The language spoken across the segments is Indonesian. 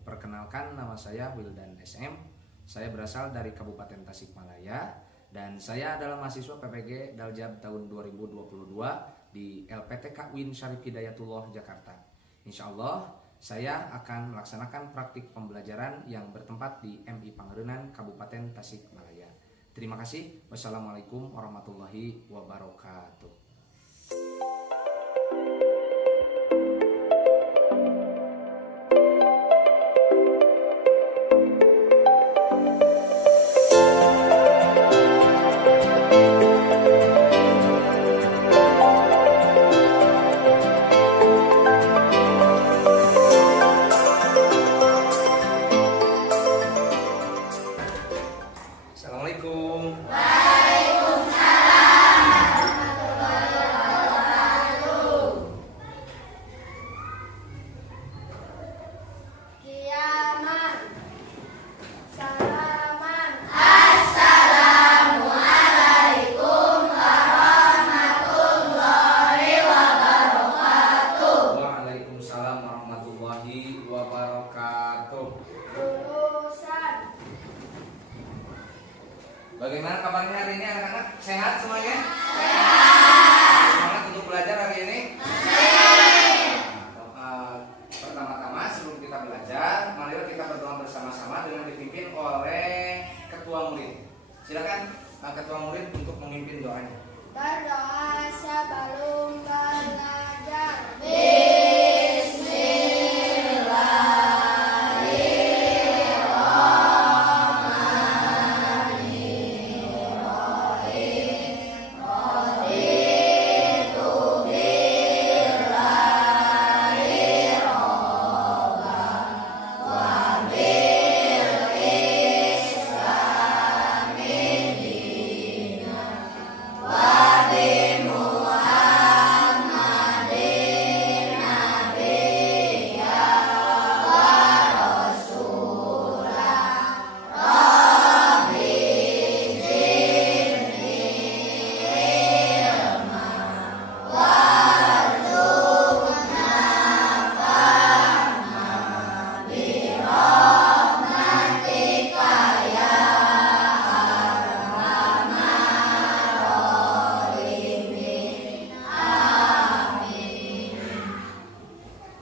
Perkenalkan, nama saya Wildan SM. Saya berasal dari Kabupaten Tasikmalaya dan saya adalah mahasiswa PPG Daljab tahun 2022 di LPTK UIN Syarif Hidayatullah Jakarta. Insya Allah saya akan melaksanakan praktik pembelajaran yang bertempat di MI Pangerenan Kabupaten Tasikmalaya. Terima kasih. Wassalamualaikum warahmatullahi wabarakatuh. Assalamualaikum. Waalaikumsalam warahmatullahi wabarakatuh. Kiaman. Salaman. Assalamualaikum warahmatullahi wabarakatuh. Waalaikumsalam warahmatullahi wabarakatuh. Lulusan. Bagaimana kabarnya hari ini anak-anak? Sehat semuanya? Sehat. Semangat untuk belajar hari ini? Pertama-tama sebelum kita belajar, marilah kita berdoa bersama-sama dengan dipimpin oleh ketua murid. Silakan ketua murid untuk memimpin doanya. Berdoa sebelum belajar.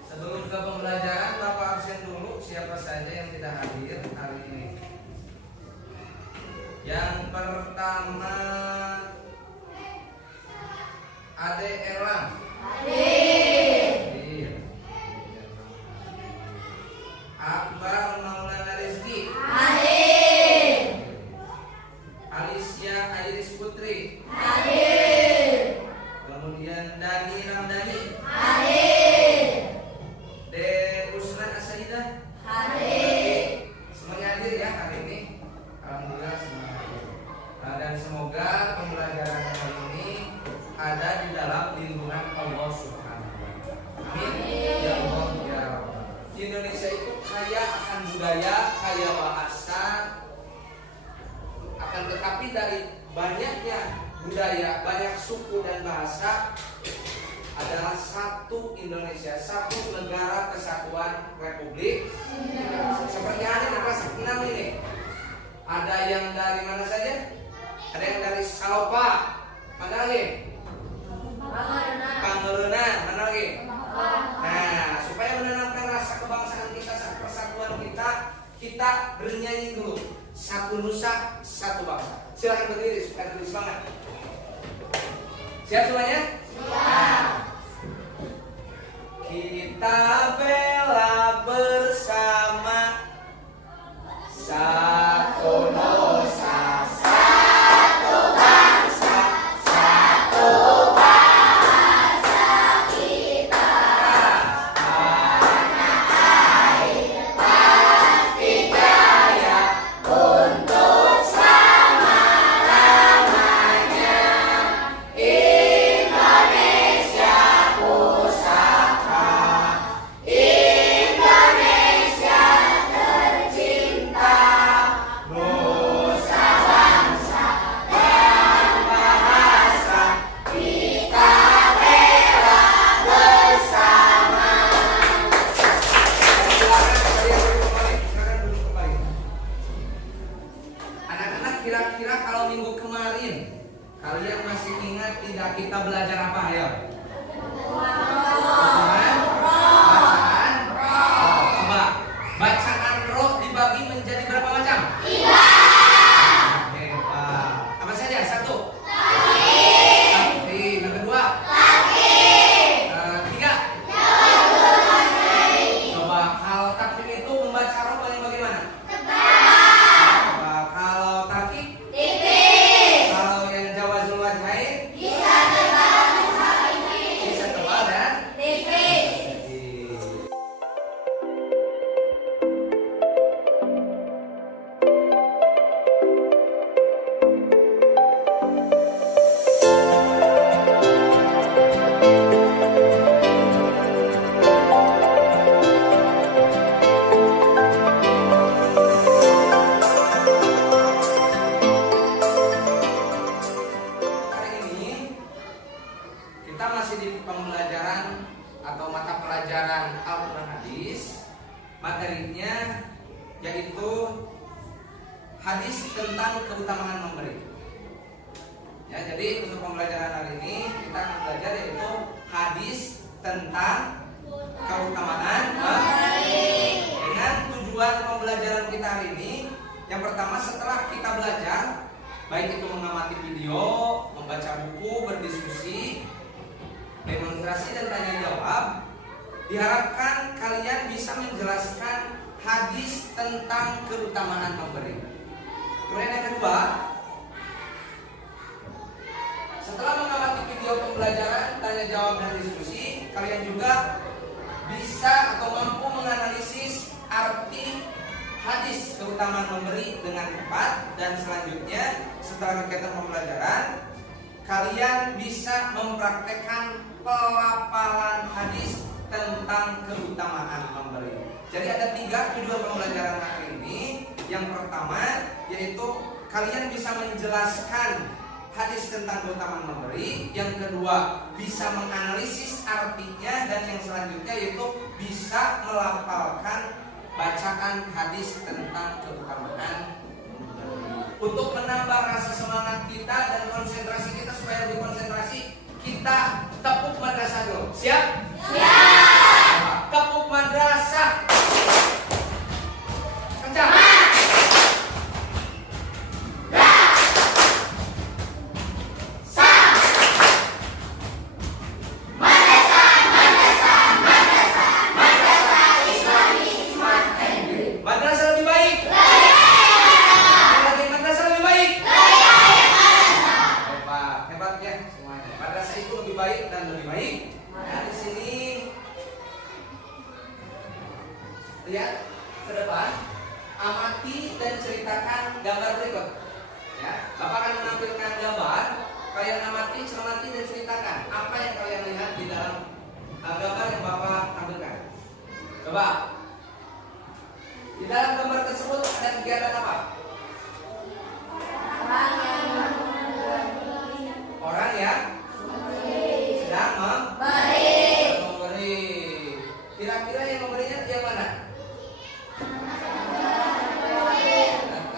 Sebelum ke pembelajaran, Bapak absen dulu siapa saja yang tidak hadir hari ini. Yang pertama, Ade Erlang. Hadir. Akbar Maulana Rizki. Alicia Iris Putri. Kemudian Dani Ramdhani. De Usman Asaidah. Semuanya hadir ya hari ini. Alhamdulillah semuanya hadir. Dan semoga pembelajaran hari ini ada di dalam lindungan Allah Subhanahu wa Ta'ala. Amin. Ya Allah ya Rabbal. Indonesia itu kaya akan budaya, kaya bahasa. Akan tetapi dari banyaknya budaya, banyak suku dan bahasa adalah satu Indonesia, satu negara kesatuan Republik Indonesia. Seperti ada di kelas 6 ini. Ada yang dari mana saja? Ada yang dari Salopa. Mana lagi? Pangerenan. Mana lagi? Nah, supaya menanamkan rasa kebangsaan kita, persatuan kita, kita bernyanyi dulu. Satu nusa, satu bangsa. Silakan berdiri supaya lebih semangat. Siap semuanya? Siap. Kita bela bersama satu nusa, satu bangsa, satu bahasa kita. Tanah air pasti jaya untuk selama-lamanya. Indonesia pusaka, Indonesia menjadi berapa macam? 3. Hebat. Apa saja? 1. Takdir. Yang kedua? Takdir. 3. Coba kalau takdir itu membaca roh paling bagaimana? Coba kalau takdir? Tipis. Kalau yang jawazul wajhain? Bisa tebal dan tipis. Hari ini kita masih di pembelajaran atau mata pelajaran Al-Quran Hadis. Materinya yaitu hadis tentang keutamaan memberi. Ya, jadi untuk pembelajaran hari ini kita akan belajar yaitu hadis tentang keutamaan memberi. Dengan tujuan pembelajaran kita hari ini, yang pertama setelah kita belajar, baik itu mengamati video, membaca buku, berdiskusi, demonstrasi dan tanya jawab, diharapkan kalian bisa menjelaskan hadis tentang keutamaan memberi. Kemudian yang kedua, setelah mengamati video pembelajaran, tanya jawab dan diskusi, kalian juga bisa atau mampu menganalisis arti hadis keutamaan memberi dengan tepat. Dan selanjutnya setelah kegiatan pembelajaran, kalian bisa mempraktekkan pelafalan hadis tentang keutamaan memberi. Jadi ada 3 tujuan pembelajaran hari ini. Yang pertama yaitu kalian bisa menjelaskan hadis tentang keutamaan memberi. Yang kedua bisa menganalisis artinya. Dan yang selanjutnya yaitu bisa melafalkan bacaan hadis tentang keutamaan memberi. Untuk menambah rasa semangat kita dan konsentrasi kita supaya lebih konsentrasi, kita tepuk madrasah dulu. Siap? Siap. Tepuk madrasah. Kencang. Madrasah lebih baik. Lagi madrasah lebih baik. Hebat ya semuanya. Madrasah itu lebih baik dan lebih baik. Nah, di sini lihat ke depan, amati dan ceritakan gambar berikut. Ya, Bapak akan menampilkan gambar. Kalian amati, cermati dan ceritakan apa yang kalian lihat di dalam gambar yang Bapak tampilkan. Coba. Di dalam gambar tersebut ada kegiatan apa? Orang yang sedang memberi. Kira-kira yang memberinya yang mana?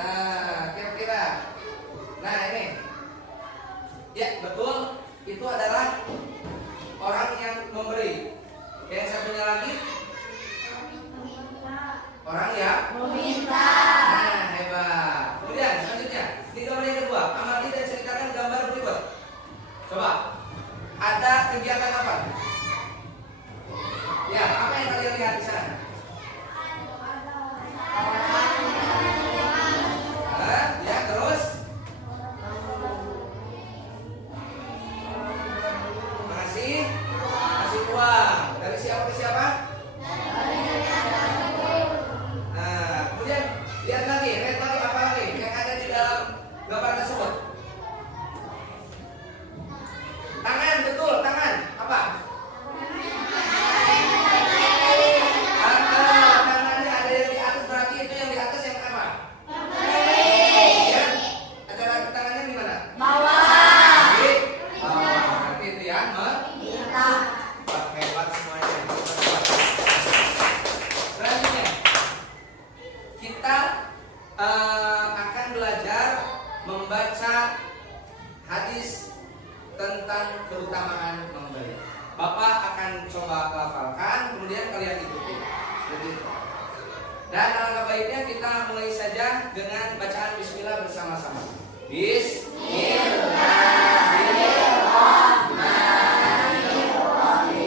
Nah, kira-kira. Nah, ini. Ya, betul. Itu adalah orang yang memberi. Yang satunya lagi? Orang yang meminta. Nah, hebat. Kemudian selanjutnya, di gambar yang kedua, amati dan ceritakan gambar berikut. Coba, ada kegiatan apa? Ya, apa yang kalian lihat di sana? Ya, terus? Masih uang. Dari siapa ke siapa? Nah, kemudian Dan alangkah baiknya kita mulai saja dengan bacaan bismillah bersama-sama.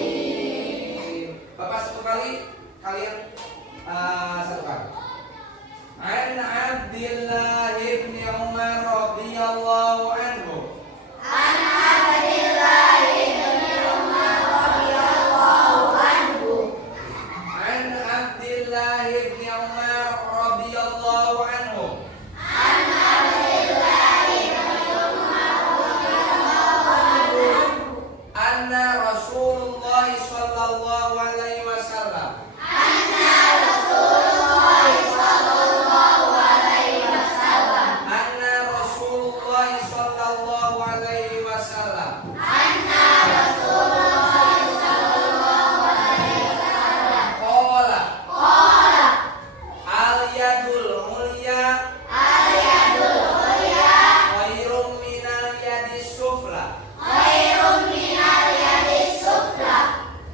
Bismillahirrahmanirrahim. Bapak satu kali, kalian satu kali. An Abdillah ibn Umar radhiyallahu anhu. An Abdillah ibn Umar radhiyallahu anhu. An Abdillah ibn Umar radhiyallahu anhu. An Abdillah ibn Umar radhiyallahu anhu. Anna Rasulullah sallallahu alaihi wasallam. Anna Rasulullah sallallahu alaihi wasallam. Anna Rasulullah sallallahu alaihi wasallam. Anna Rasulullah sallallahu alaihi wasallam. Qala Qala al yadul ulya al yadul ulya khairum minal yadis sufla. khairun minal yadis sufla.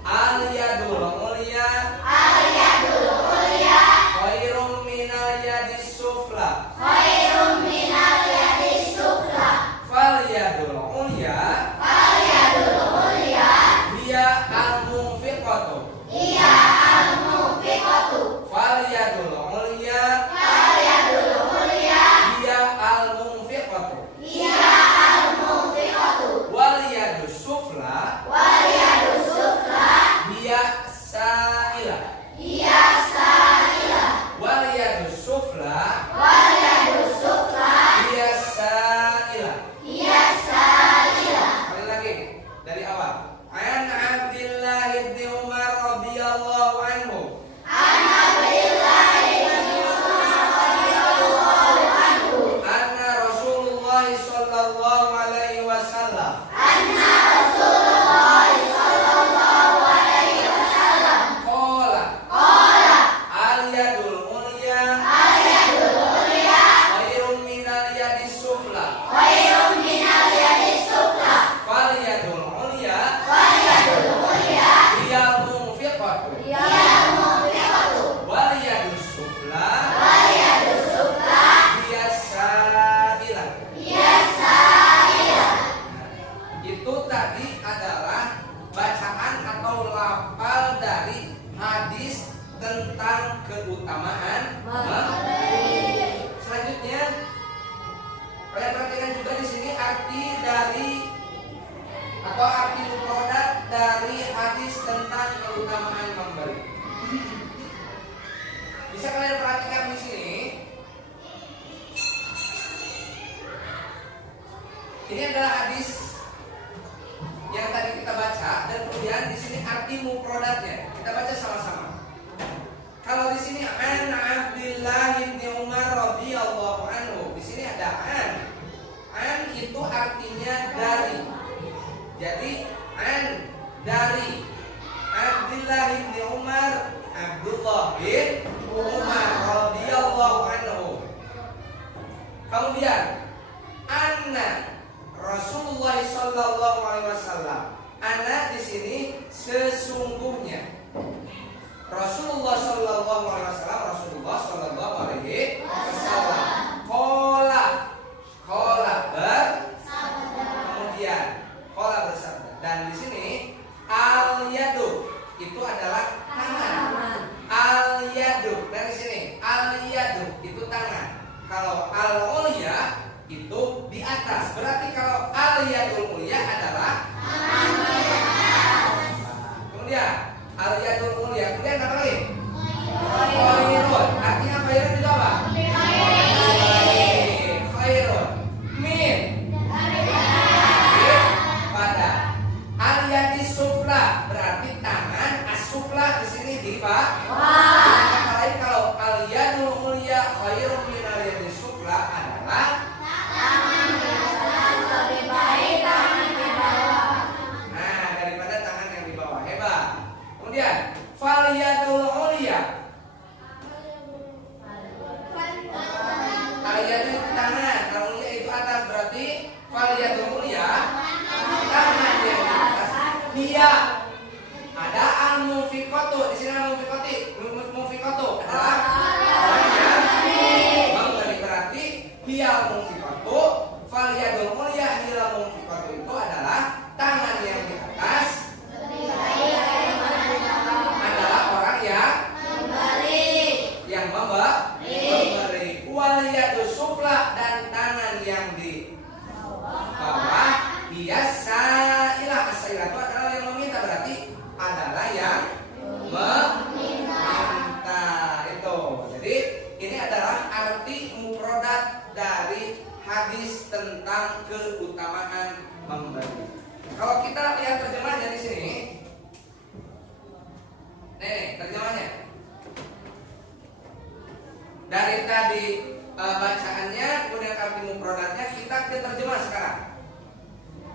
Al yadul ulya Al yadul ulya khairum minal yadis sufla. khairun minal yadis sufla. Fal yadul ulya Al yadul ulya hiya al munfiqatu. hiya al munfiqatu. Fal yadul ulya Al yadul ulya hiya al munfiqatu. hiya al munfiqatu. Wal yadus sufla Wal yadus sufla hiya sa'ilah. hiya sa'ilah. Wal yadus sufla Wal yadus sufla hiya sa'ilah. hiya sa'ilah. Kali lagi dari awal. An Abdillah ibn Umar radhiyallahu anhu. An Abdillah ibn Umar radhiyallahu anhu. Anna Rasulullah sallallahu alaihi wasallam. Anna Rasulullah sallallahu alaihi wasallam. Qala Qala al yadul ulya al yadul ulya khairum minal yadis sufla. khairun minal yadis sufla. Fal yadul ulya Wal yadul ulya hiya munfiqatu. hiya munfiqatu. Wal yadus sufla Wal yadus sufla hiya sa'ilah. hiya sa'ilah. Itu tadi adalah bacaan atau lafal dari hadis tentang keutamaan memberi. Selanjutnya kalian perhatikan juga di sini arti dari atau arti mufradat dari hadis tentang keutamaan memberi. Bisa kalian perhatikan di sini. Ini adalah hadis yang tadi kita baca dan kemudian di sini arti mufradatnya. Kita baca sama-sama. Kalau di sini an Abdillah bin Umar radhiyallahu anhu, di sini ada an. An itu artinya dari. Jadi an dari Abdillah bin Umar, Abdullah bin Umar radhiyallahu anhu. Kemudian anna Rasulullah sallallahu alaihi wasallam. Ana di sini sesungguhnya. Rasulullah sallallahu alaihi wasallam, Rasulullah sallallahu alaihi wasallam. Qala kemudian qala bersabda. Dan di sini al yadu itu adalah tangan. Al yadu dari sini al yadu itu tangan. Kalau al ulya itu di atas. Berarti kalau al yadul ulya adalah kemudian al yadul ulya kemudian apa lagi? Khairun. Artinya khairun itu apa? Khairun min pada al yadis sufla berarti tangan. As-sufla di sini di bawah. Kata lain kalau al yadul ulya khairun min al yadis sufla adalah Lebih baik tangan di bawah. nah daripada tangan yang di bawah. Hebat. Kemudian fal yadul ulya memberi. Wal yadu sufla, dan tangan yang di bawah dia sa'ilah. As-sa'ilah itu adalah yang meminta, berarti adalah yang meminta itu. Jadi ini adalah arti mufradat dari hadis tentang keutamaan memberi. Kalau kita lihat terjemahnya di sini, nih terjemahnya. Dari tadi bacaannya, kemudian arti mufradatnya, kita ke terjemah sekarang.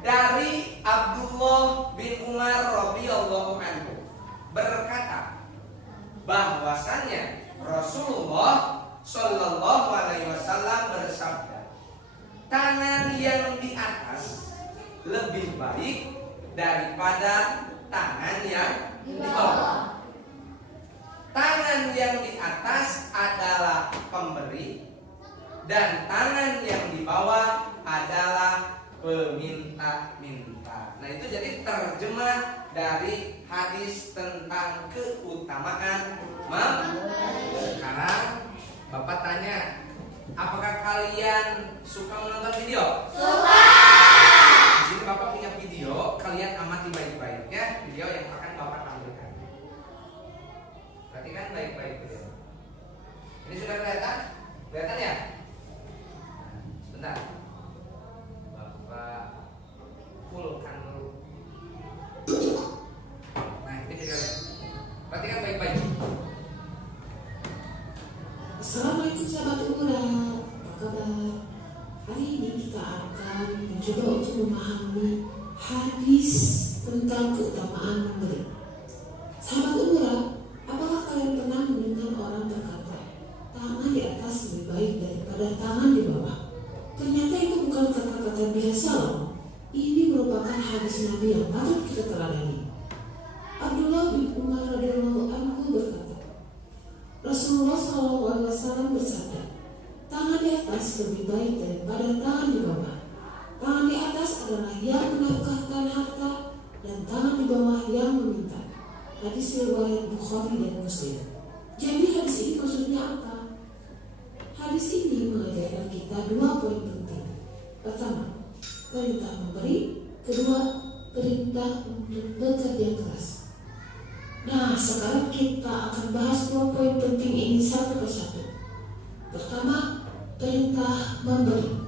Dari Abdullah bin Umar radhiyallahu anhu berkata bahwasannya Rasulullah Shallallahu alaihi wasallam bersabda, tangan yang di atas lebih baik daripada tangan yang di bawah. Tangan yang di atas adalah pemberi dan tangan yang di bawah adalah peminta-minta. Nah, itu jadi terjemah dari hadis tentang keutamaan memberi. Sekarang Bapak tanya, apakah kalian suka menonton video? Suka. Di sini Bapak punya video, kalian amati baik-baik ya, video yang akan Bapak tampilkan. Perhatikan baik-baik video. Ini sudah kelihatan? Kelihatan ya? Sebentar. Bapak fullkan dulu. Nah, ini video ya. Perhatikan baik-baik. Assalamualaikum sahabat Umurah, apa kabar? Hari ini kita akan mencoba untuk memahami hadis tentang keutamaan memberi. Sahabat Umurah, apakah kalian pernah mendengar orang berkata, tangan di atas lebih baik daripada tangan di bawah? Ternyata itu bukan kata-kata biasa loh. Ini merupakan hadis Nabi yang patut kita teladani. Abdullah bin Umar radhiyallahu anhu berkata, Rasulullah SAW bersabda, tangan di atas lebih baik daripada tangan di bawah. Tangan di atas adalah yang menafkahkan harta dan tangan di bawah yang meminta. Hadis riwayat Bukhari dan Muslim. Jadi hadis ini maksudnya apa? Hadis ini mengajarkan kita dua poin penting. Pertama, perintah memberi. Kedua, perintah untuk bekerja keras. Nah, sekarang kita akan bahas dua poin penting ini satu persatu. Pertama, perintah memberi.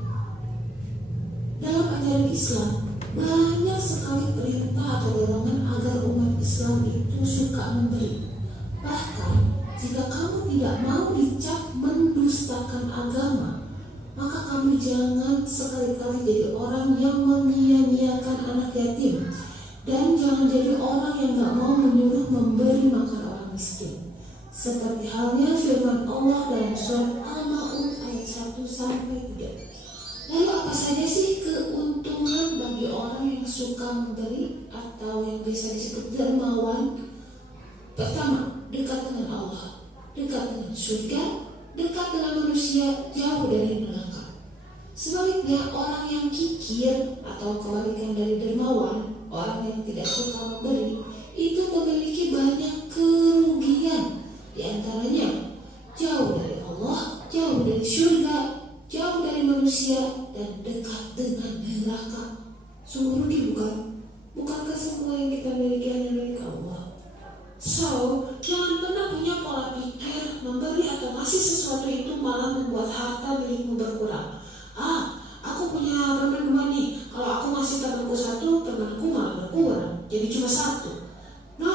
Dalam ajaran Islam, banyak sekali perintah atau dorongan agar umat Islam itu suka memberi. Bahkan, jika kamu tidak mau dicap mendustakan agama, maka kamu jangan sekali-kali jadi orang yang menyia-nyiakan anak yatim. Dan jangan jadi orang yang gak mau menyuruh memberi makan orang miskin. Seperti halnya firman Allah dalam surat Al-Ma'un ayat 1-3. Lalu apa saja sih keuntungan bagi orang yang suka memberi atau yang bisa disebut dermawan? Pertama, dekat dengan Allah, dekat dengan surga, dekat dengan manusia, jauh dari neraka. Sebaliknya, orang yang kikir atau kebalikan dari dermawan, orang yang tidak suka memberi, itu memiliki banyak kerugian. Di antaranya jauh dari Allah, jauh dari surga, jauh dari manusia, dan dekat dengan neraka. Sungguh rugi bukan? Bukankah semua yang kita miliki hanya milik Allah? So, jangan pernah punya pola pikir memberi atau ngasih sesuatu itu malah membuat harta milikmu berkurang. Aku punya teman 2 nih. Kalau aku ngasih temanku 1, temanku malah berkurang, jadi cuma 1. No.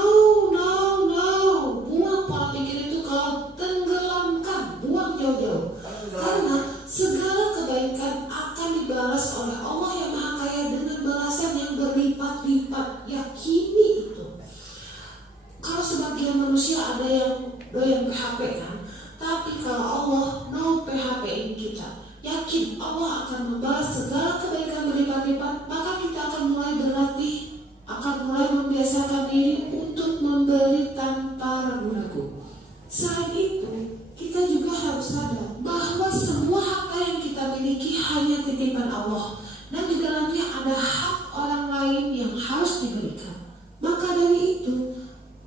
Buang pola pikir itu, kalau tenggelamkan, buang jauh-jauh. Karena segala kebaikan akan dibalas oleh Allah yang Maha Kaya dengan balasan yang berlipat-lipat. Yakini itu. Kalau sebagian manusia ada yang doyan PHP kan, tapi kalau Allah mau PHP-in kita, yakin Allah akan membalas segala kebaikan berlipat-lipat. Maka kita akan mulai berlatih, akan mulai membiasakan diri untuk memberi tanpa ragu-ragu. Selain itu, kita juga harus sadar bahwa semua harta yang kita miliki hanya titipan Allah, dan di dalamnya ada hak orang lain yang harus diberikan. Maka dari itu,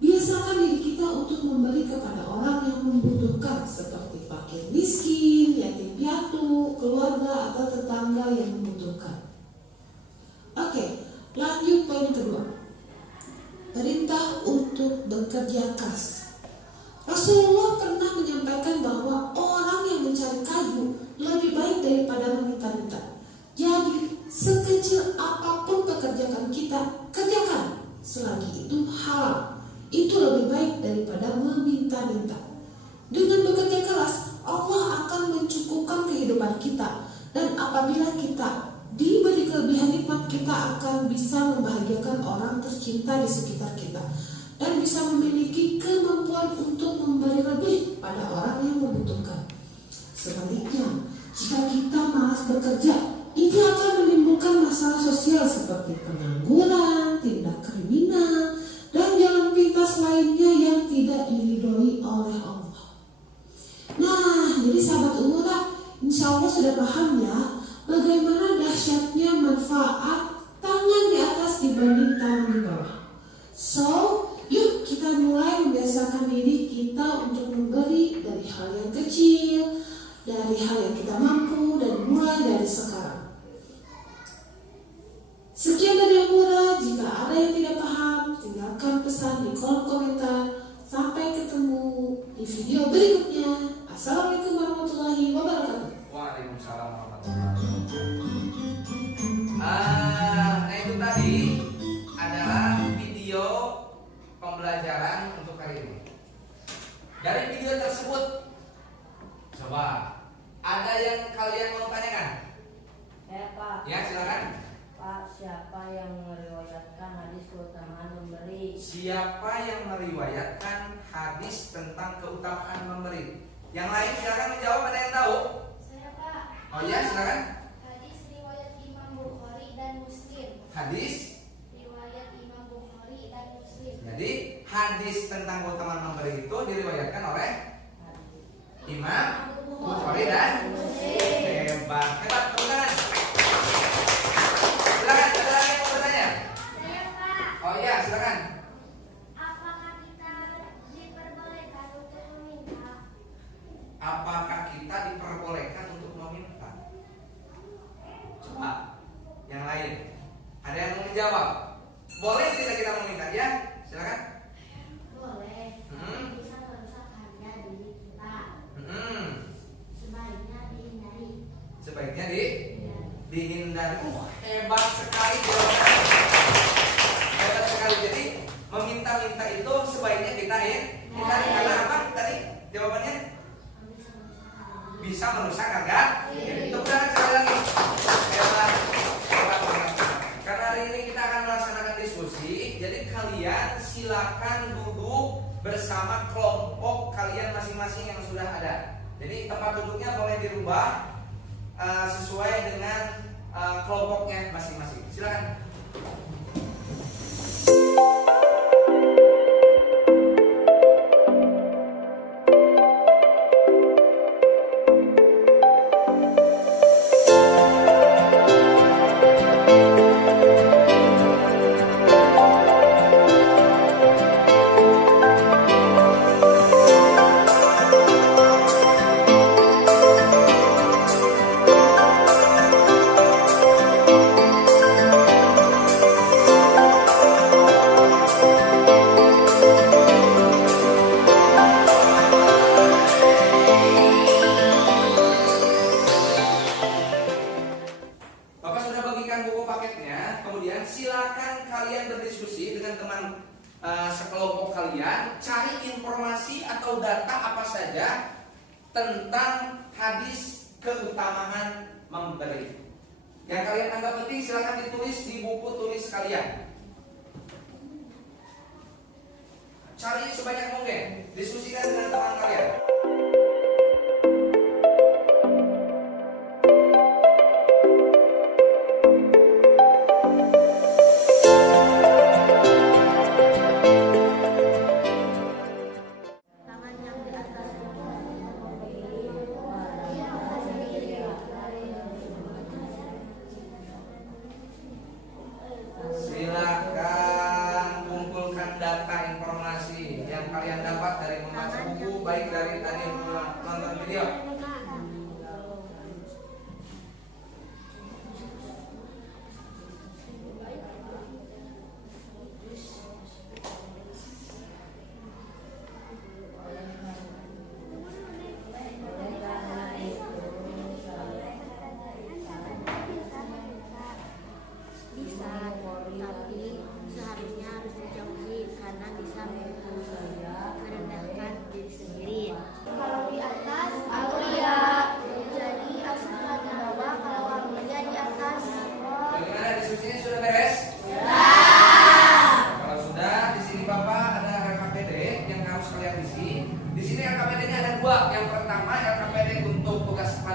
biasakan diri kita untuk memberi kepada orang yang membutuhkan seperti fakir, keluarga atau tetangga yang membutuhkan. Oke, lanjut poin kedua. Perintah untuk bekerja keras. Rasulullah pernah menyampaikan bahwa orang yang mencari kayu lebih baik daripada meminta-minta. Jadi, sekecil apapun pekerjaan kita, kerjakan selagi itu halal. Itu lebih baik daripada meminta-minta. Dengan bekerja keras, Allah akan mencukupkan kehidupan kita. Dan apabila kita diberi kelebihan nikmat, kita akan bisa membahagiakan orang tercinta di sekitar kita. Dan bisa memiliki kemampuan untuk memberi lebih pada orang yang membutuhkan. Sebaliknya, jika kita malas bekerja, ini akan menimbulkan masalah sosial seperti pengangguran, tindak kriminal, dan jalan pintas lainnya yang tidak diridhoi oleh Allah. Nah, jadi sahabat umurah, insya Allah sudah paham ya bagaimana dahsyatnya manfaat tangan di atas dibanding tangan di bawah. So, yuk kita mulai membiasakan diri kita untuk memberi dari hal yang kecil, dari hal yang kita mampu, dan mulai dari sekarang. Sekian dari Umurah. Jika ada yang tidak paham, tinggalkan pesan di kolom komentar. Sampai ketemu di video berikutnya. Assalamualaikum warahmatullahi wabarakatuh. Waalaikumsalam warahmatullahi wabarakatuh. Nah, itu tadi adalah video pembelajaran untuk hari ini. Dari video tersebut, coba ada yang kalian mau tanyakan? Pak. Ya, silakan. Pak, siapa yang meriwayatkan hadis keutamaan memberi? Siapa yang meriwayatkan hadis tentang keutamaan memberi? Yang lain silakan menjawab. Ada yang tahu? Saya Pak. Oh ya, silakan. Hadis riwayat Imam Bukhari dan Muslim. Hadis. Riwayat Imam Bukhari dan Muslim. Jadi hadis tentang keutamaan memberi itu diriwayatkan oleh Imam Bukhari dan Muslim. Hebat, hebat, tepuk tangan. Silakan, ada lagi yang mau bertanya? Saya Pak. Oh iya, silakan. Apakah kita diperbolehkan untuk meminta? Apakah kita diperbolehkan untuk meminta? Coba, yang lain. Ada yang mau menjawab? Boleh tidak kita meminta? Ya, silakan. Boleh. Bisa merusak harga diri kita. Sebaiknya dihindari. Sebaiknya dihindari. Hebat sekali jawabannya. Hebat sekali. Jadi meminta-minta itu sebaiknya kita hindari. Karena apa tadi jawabannya? Bisa merusak harga. Tepuk tangan sekali lagi. Hebat. Hebat banget. Karena hari ini kita akan melaksanakan diskusi. Jadi kalian silakan duduk bersama kelompok kalian masing-masing yang sudah ada. Jadi tempat duduknya boleh dirubah sesuai dengan kelompoknya masing-masing. Silakan. Silakan kalian berdiskusi dengan teman sekelompok kalian, cari informasi atau data apa saja tentang hadis keutamaan memberi. Yang kalian anggap penting silakan ditulis di buku tulis kalian. Cari sebanyak mungkin, diskusikan dengan teman kalian. Silakan kumpulkan data informasi yang kalian dapat dari membaca buku, baik dari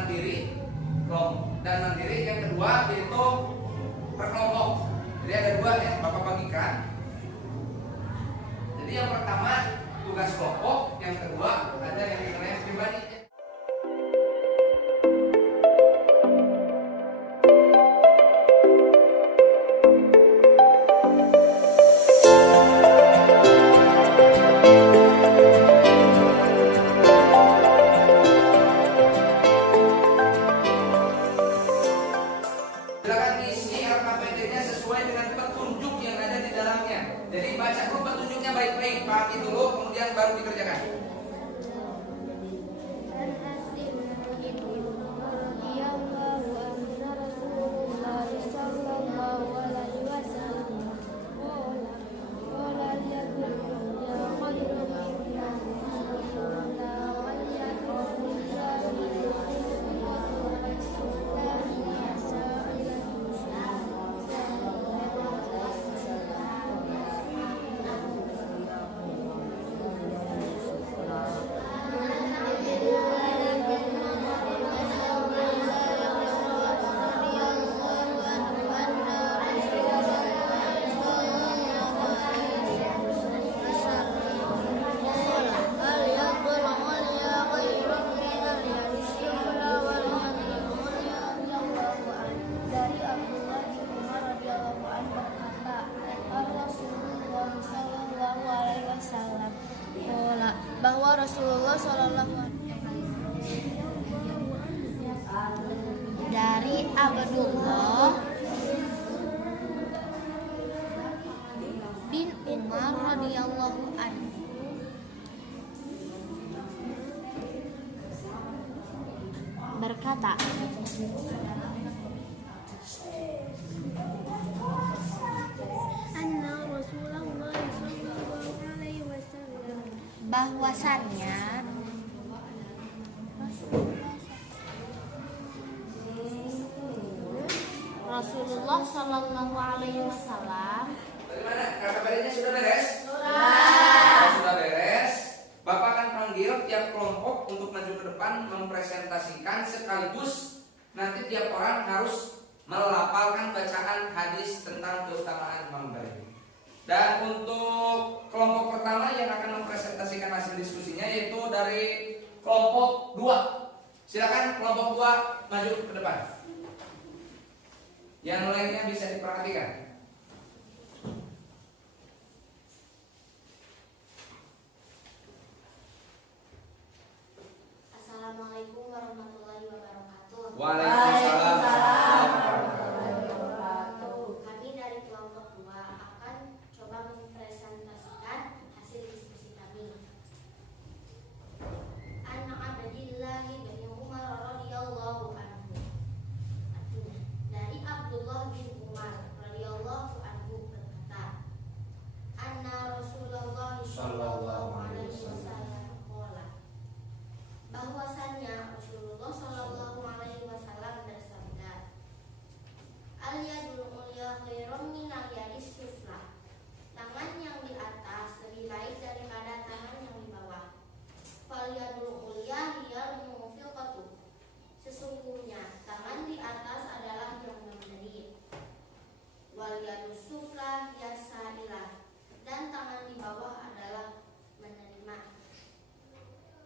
mandiri dan mandiri. Yang kedua yaitu berkelompok. Jadi ada dua yang Bapak bagikan. Jadi yang pertama tugas kelompok, yang kedua ada yang penilaian pribadi. Silakan diisi LKPD-nya sesuai dengan petunjuk yang ada di dalamnya. Jadi baca dulu petunjuknya baik-baik, pahami dulu, kemudian baru dikerjakan. Dari Abdullah bin Umar radhiyallahu anhu berkata, Rasulullah sallallahu alaihi wasallam bahwa Rasulullah sallallahu dari Abdullah bin Umar radhiyallahu anhu berkata, bahwasannya Rasulullah Shallallahu Alaihi Wasallam. Bagaimana? KKPD-nya sudah beres? Sudah beres. Bapak akan panggil tiap kelompok untuk maju ke depan mempresentasikan, sekaligus nanti tiap orang harus melafalkan bacaan hadis tentang keutamaan memberi. Dan untuk kelompok pertama yang akan mempresentasikan hasil diskusinya yaitu dari kelompok 2. Silakan kelompok 2 maju ke depan. Yang lainnya bisa diperhatikan. Assalamualaikum warahmatullahi wabarakatuh. Waalaikumsalam. Kami dari kelompok 2 akan coba mempresentasikan hasil diskusi kami. An Abdillah bin Umar radhiyallahu anhu. Dari Abdullah bin Umar radhiyallahu anhu berkata, Anna Rasulullah sallallahu alaihi wasallam qala, bahwasannya Rasulullah sallallahu alaihi wasallam bersabda, Al-yadul ulya khairum minal yadis sufla. Tangan yang di atas lebih baik daripada tangan yang di bawah. Fal yadul ulya hiyal mufiqatu. Sesungguhnya tangan di atas adalah yang memberi. Wal yadus sufla hiyasailah. Dan tangan di bawah adalah menerima.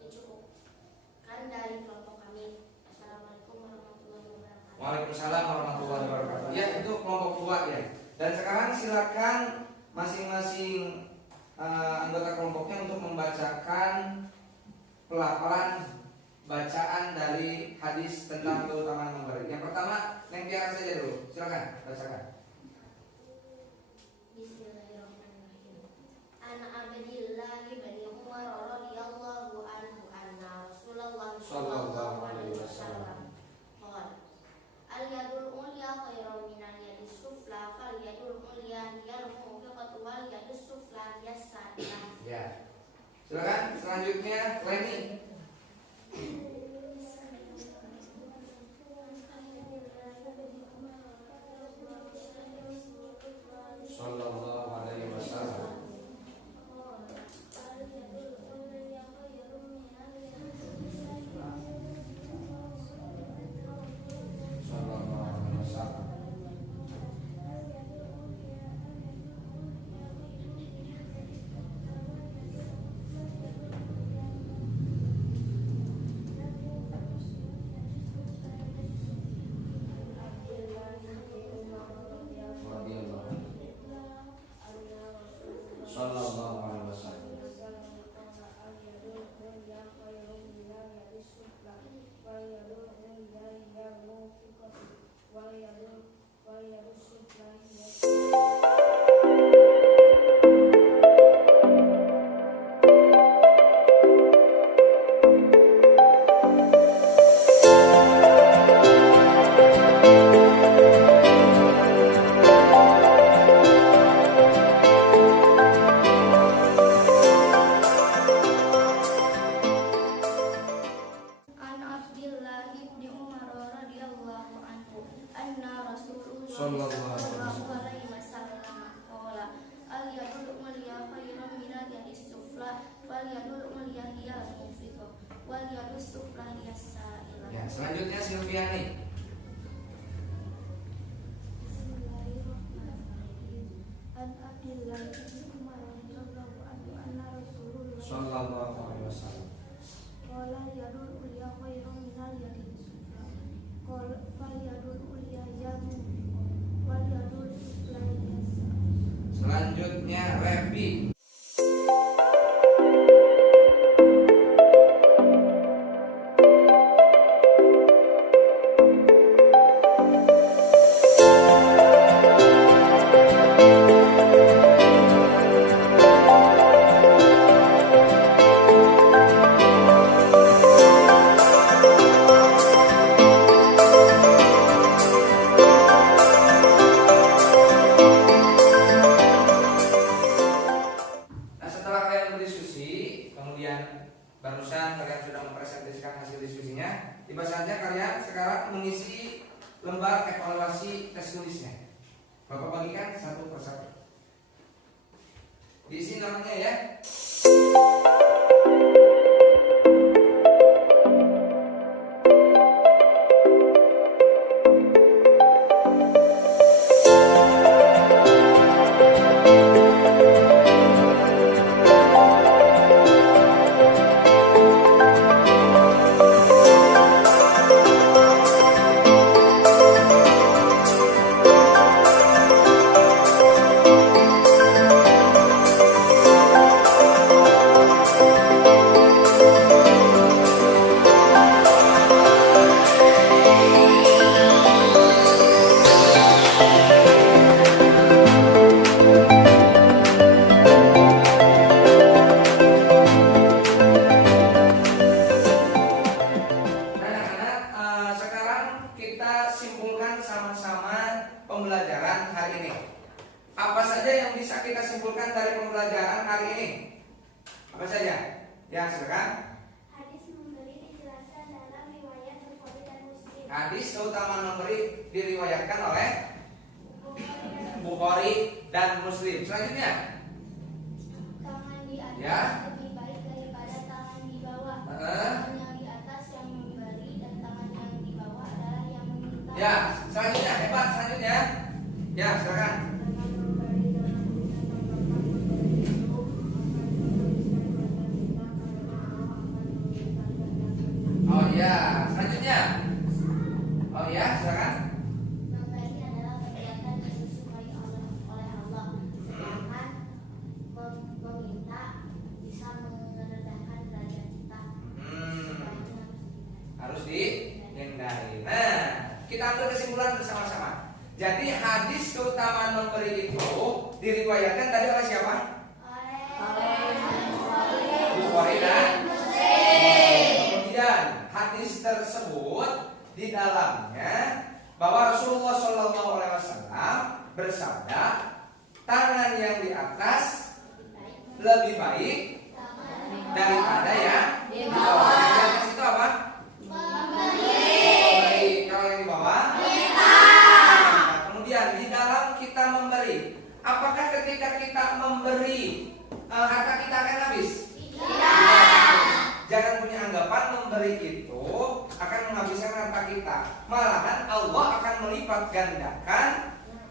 Dicukupkan dari kelompok kami. Assalamualaikum warahmatullahi wabarakatuh. Waalaikumsalam warahmatullahi wabarakatuh. Ya, itu kelompok 2 ya. Dan sekarang silakan masing-masing anggota kelompoknya untuk membacakan pelafalan bacaan dari hadis tentang keutamaan memberi. Yang pertama, Neng Tiara saja dulu. Silakan bacakan. Bismillahirrahmanirrahim. An Abdillah bin Umar radhiyallahu anhu anna Rasulullah sallallahu alaihi wasallam qala, Al-yadul ulya khairum minal yadis sufla, fal yadul ulya hiyal mufiqatu wal yadus sufla hiyas-sailah. Ya. Silakan selanjutnya Leni. Sallallahu alaihi wasallam. An Abdillah ibni Umar radhiyallahu anhu anna Rasulullah Sallallahu alaihi wasallam qala al yadul mulya khairan min al yadis sufla wal yadul mulya hiya al mufiqah wal yadus sufla hiya sa'ilah. Ya, selanjutnya Silviani. Bismillahirrahmanirrahim. An Abdillah ibni Umar radhiyallahu anhu anna Rasulullah Sallallahu alaihi wasallam. qala yadul ulya khairan min al yadis sufla qala fal yadul ulya hiya al mufiqah wal yadul sufla hiya sa'ilah. Selanjutnya Repi. Nah, setelah kalian berdiskusi, kemudian barusan kalian sudah mempresentasikan hasil diskusinya, tiba saatnya kalian sekarang mengisi lembar evaluasi tes tulisnya. Bapak bagikan satu persatu. Diisi namanya ya. Sekarang kita simpulkan sama-sama pembelajaran hari ini. Apa saja yang bisa kita simpulkan dari pembelajaran hari ini? Apa saja? Ya, silakan. Hadis memberi dijelaskan dalam riwayat Bukhari dan Muslim. Hadis keutamaan memberi diriwayatkan oleh Bukhari dan Muslim. Selanjutnya, Tangan di atas Ya. lebih baik daripada tangan di bawah. Heeh. Tangan yang di atas yang memberi dan tangan yang di bawah adalah yang meminta. ya, selanjutnya hebat. Selanjutnya, ya, silakan. Tangan memberi dalam tulisan yang dapat memberi itu akan dituliskan pada kita karena Allah akan meminta dan Oh ya, selanjutnya. Oh ya, silakan. memberi adalah kegiatan yang disukai oleh Allah. Sedangkan meminta bisa merendahkan derajat kita. Harus dihindari. Nah, kita ambil kesimpulan bersama-sama. Jadi hadis keutamaan memberi itu diriwayatkan tadi oleh siapa? Bukhari dan Muslim. Kemudian hadis tersebut di dalamnya bahwa Rasulullah SAW bersabda, tangan yang di atas lebih baik daripada yang di bawah. Yang di atas itu apa? Memberi. Kalau yang di bawah? Nah, kemudian di dalam kita memberi, apakah ketika kita memberi harta kita akan habis? Jangan punya anggapan memberi itu akan menghabiskan harta kita. Malahan Allah akan melipat gandakan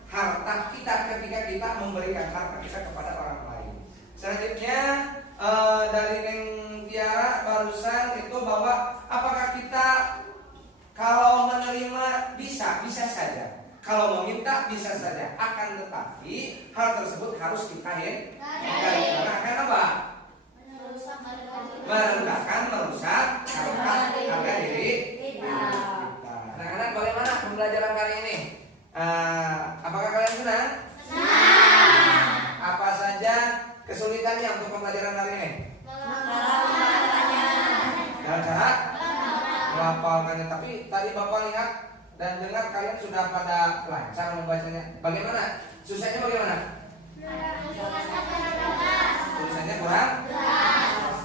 harta kita ketika kita memberikan harta kita kepada orang lain. Selanjutnya dari Neng Tiara barusan itu bahwa apakah kita kalau menerima bisa saja, kalau meminta bisa saja, akan tetapi hal tersebut harus kita hindari karena akan apa? Merendahkan, merusak harga diri kita. Anak-anak, bagaimana pembelajaran kali ini? menghafalkannya. Tapi tadi Bapak lihat dan dengar kalian sudah pada lancar membacanya. Bagaimana? Susahnya bagaimana? Tulisannya kurang jelas.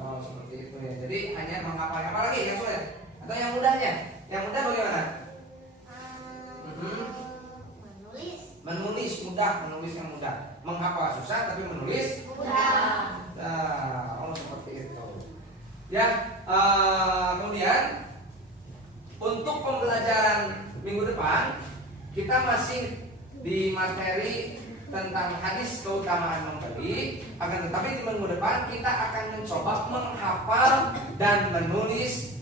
Oh, seperti itu ya. Jadi hanya menghafal. Apa lagi yang sulit? Atau yang mudahnya? Yang mudah bagaimana? Menulis mudah, menulis yang mudah. Menghafal susah tapi menulis mudah. Nah, oh seperti itu. Ya, kemudian untuk pembelajaran minggu depan kita masih di materi tentang hadis keutamaan memberi. Akan tetapi di minggu depan kita akan mencoba menghafal dan menulis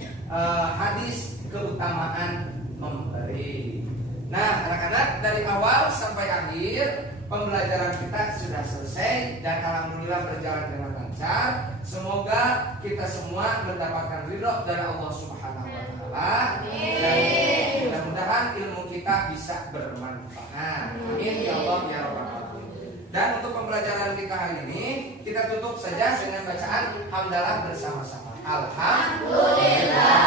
hadis keutamaan memberi. Nah, anak-anak, dari awal sampai akhir pembelajaran kita sudah selesai dan alhamdulillah berjalan dengan lancar. Semoga kita semua mendapatkan ridho dari Allah Subhanahu wa taala. Dan mudah-mudahan ilmu kita bisa bermanfaat. Amin ya Allah ya rabbal alamin. Dan untuk pembelajaran kita hari ini kita tutup saja dengan bacaan hamdalah bersama-sama. Alhamdulillah.